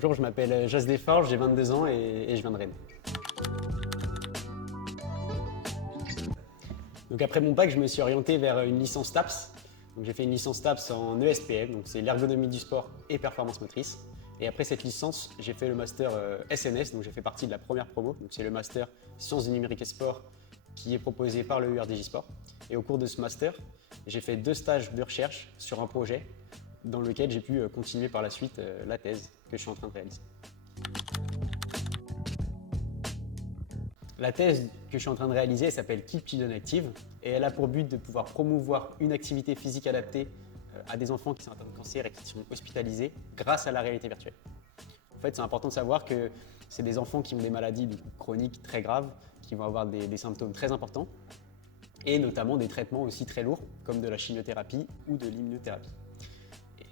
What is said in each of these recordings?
Bonjour, je m'appelle Jas Desforges, j'ai 22 ans et je viens de Rennes. Donc après mon bac, je me suis orienté vers une licence TAPS. Donc j'ai fait une licence TAPS en ESPM, donc c'est l'ergonomie du sport et performance motrice. Et après cette licence, j'ai fait le master SNS, donc j'ai fait partie de la première promo. Donc c'est le master sciences du numérique et sport qui est proposé par le URDJ Sport. Et au cours de ce master, j'ai fait 2 stages de recherche sur un projet dans lequel j'ai pu continuer par la suite la thèse que je suis en train de réaliser. La thèse que je suis en train de réaliser, elle s'appelle Keep Children Active et elle a pour but de pouvoir promouvoir une activité physique adaptée à des enfants qui sont atteints de cancer et qui sont hospitalisés grâce à la réalité virtuelle. En fait, c'est important de savoir que c'est des enfants qui ont des maladies chroniques très graves, qui vont avoir des symptômes très importants et notamment des traitements aussi très lourds comme de la chimiothérapie ou de l'immunothérapie.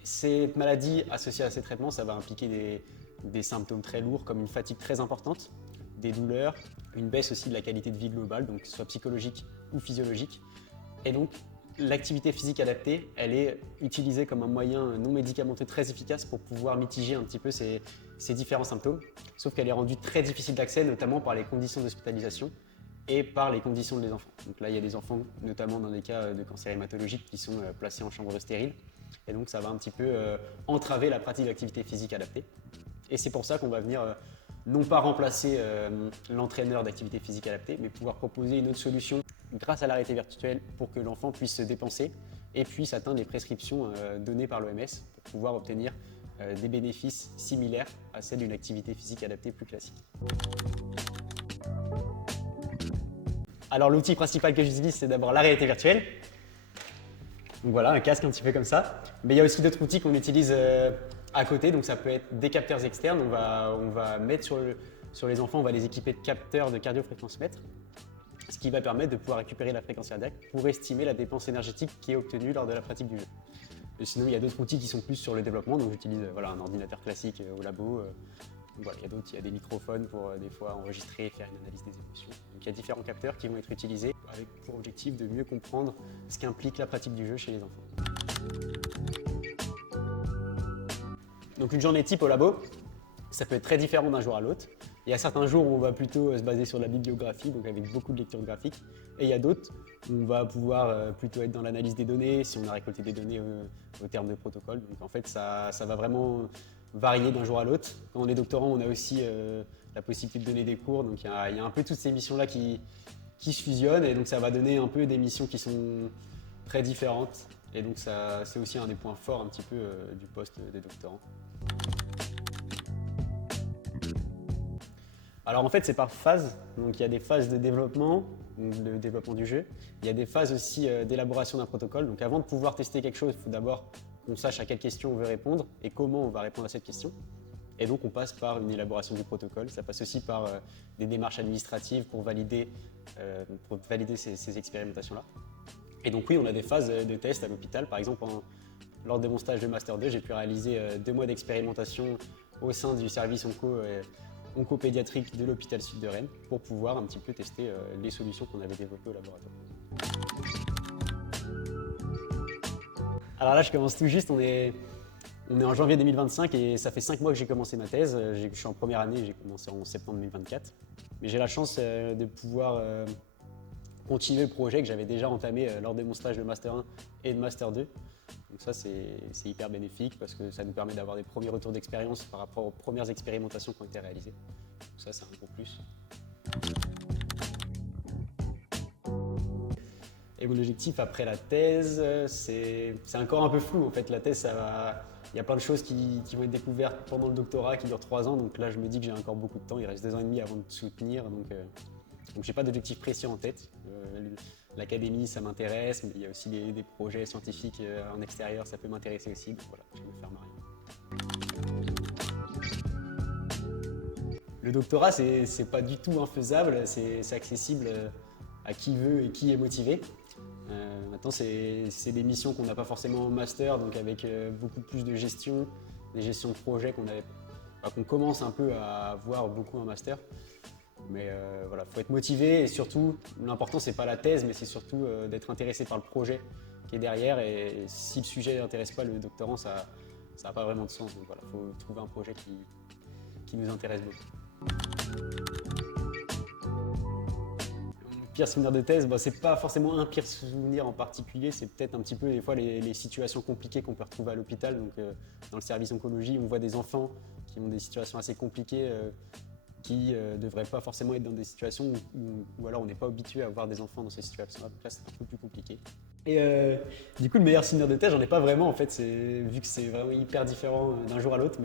Ces maladies associées à ces traitements, ça va impliquer des symptômes très lourds comme une fatigue très importante, des douleurs, une baisse aussi de la qualité de vie globale, donc que ce soit psychologique ou physiologique. Et donc, l'activité physique adaptée, elle est utilisée comme un moyen non médicamenteux très efficace pour pouvoir mitiger un petit peu ces différents symptômes, sauf qu'elle est rendue très difficile d'accès, notamment par les conditions d'hospitalisation et par les conditions des enfants. Donc là, il y a des enfants, notamment dans des cas de cancer hématologique, qui sont placés en chambre stérile. Et donc, ça va un petit peu entraver la pratique d'activité physique adaptée. Et c'est pour ça qu'on va venir non pas remplacer l'entraîneur d'activité physique adaptée, mais pouvoir proposer une autre solution grâce à la réalité virtuelle pour que l'enfant puisse se dépenser et puisse atteindre les prescriptions données par l'OMS pour pouvoir obtenir des bénéfices similaires à celles d'une activité physique adaptée plus classique. Alors l'outil principal que j'utilise, c'est d'abord la réalité virtuelle. Donc voilà, un casque un petit peu comme ça. Mais il y a aussi d'autres outils qu'on utilise à côté. Donc ça peut être des capteurs externes. On va mettre sur les enfants, on va les équiper de capteurs de cardiofréquencemètre, ce qui va permettre de pouvoir récupérer la fréquence cardiaque pour estimer la dépense énergétique qui est obtenue lors de la pratique du jeu. Et sinon, il y a d'autres outils qui sont plus sur le développement. Donc j'utilise un ordinateur classique au labo. Voilà, il y a des microphones pour des fois enregistrer et faire une analyse des émotions. Donc il y a différents capteurs qui vont être utilisés avec pour objectif de mieux comprendre ce qu'implique la pratique du jeu chez les enfants. Donc une journée type au labo, ça peut être très différent d'un jour à l'autre. Il y a certains jours où on va plutôt se baser sur la bibliographie, donc avec beaucoup de lecture graphique. Et il y a d'autres où on va pouvoir plutôt être dans l'analyse des données, si on a récolté des données au terme de protocole. Donc en fait, ça va vraiment varier d'un jour à l'autre. Quand on est doctorant, on a aussi la possibilité de donner des cours. Donc il y a un peu toutes ces missions-là qui se fusionnent. Et donc ça va donner un peu des missions qui sont très différentes. Et donc c'est aussi un des points forts un petit peu du poste des doctorants. Alors en fait c'est par phase, donc il y a des phases de développement, le développement du jeu, il y a des phases aussi d'élaboration d'un protocole. Donc avant de pouvoir tester quelque chose, il faut d'abord qu'on sache à quelle question on veut répondre et comment on va répondre à cette question. Et donc on passe par une élaboration du protocole, ça passe aussi par des démarches administratives pour valider ces expérimentations-là. Et donc oui, on a des phases de tests à l'hôpital. Par exemple, lors de mon stage de Master 2, j'ai pu réaliser 2 mois d'expérimentation au sein du service oncopédiatrique de l'hôpital sud de Rennes pour pouvoir un petit peu tester les solutions qu'on avait développées au laboratoire. Alors là, je commence tout juste, on est en janvier 2025 et ça fait 5 mois que j'ai commencé ma thèse. Je suis en première année, j'ai commencé en septembre 2024. Mais j'ai la chance de pouvoir continuer le projet que j'avais déjà entamé lors de mon stage de Master 1 et de Master 2. Donc ça, c'est hyper bénéfique parce que ça nous permet d'avoir des premiers retours d'expérience par rapport aux premières expérimentations qui ont été réalisées. Donc ça, c'est un gros plus. Et mon objectif après la thèse, c'est encore un peu flou. En fait, la thèse, il y a plein de choses qui vont être découvertes pendant le doctorat qui dure 3 ans. Donc là, je me dis que j'ai encore beaucoup de temps. Il reste 2 ans et demi avant de soutenir. Donc j'ai pas d'objectif précis en tête. L'académie, ça m'intéresse, mais il y a aussi des projets scientifiques en extérieur, ça peut m'intéresser aussi. Donc voilà, je vais me ferme à rien. Le doctorat, c'est pas du tout infaisable, c'est accessible à qui veut et qui est motivé. Maintenant, c'est des missions qu'on n'a pas forcément en master, donc avec beaucoup plus de gestion, des gestions de projets qu'on commence un peu à avoir beaucoup en master. Mais voilà, il faut être motivé et surtout, l'important c'est pas la thèse, mais c'est surtout d'être intéressé par le projet qui est derrière. Et si le sujet n'intéresse pas le doctorant, ça n'a pas vraiment de sens. Donc voilà, il faut trouver un projet qui nous intéresse beaucoup. Pire souvenir de thèse, c'est pas forcément un pire souvenir en particulier, c'est peut-être un petit peu des fois les situations compliquées qu'on peut retrouver à l'hôpital. Donc, dans le service oncologie, on voit des enfants qui ont des situations assez compliquées qui ne devraient pas forcément être dans des situations où alors on n'est pas habitué à voir des enfants dans ces situations-là. Donc là, c'est un peu plus compliqué. Et du coup, le meilleur souvenir de thèse, j'en ai pas vraiment en fait, vu que c'est vraiment hyper différent d'un jour à l'autre.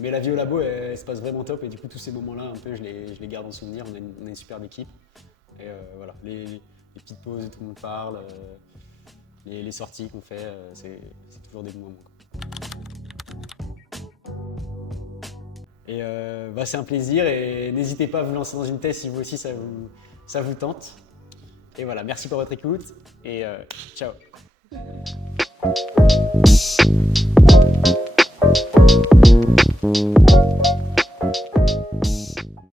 Mais la vie au labo, elle se passe vraiment top. Et du coup, tous ces moments-là, un peu, je les garde en souvenir. On a une superbe équipe. Et voilà, les petites pauses où tout le monde parle, les sorties qu'on fait, c'est toujours des bons moments. Et c'est un plaisir et n'hésitez pas à vous lancer dans une thèse si vous aussi ça vous tente. Et voilà, merci pour votre écoute et ciao.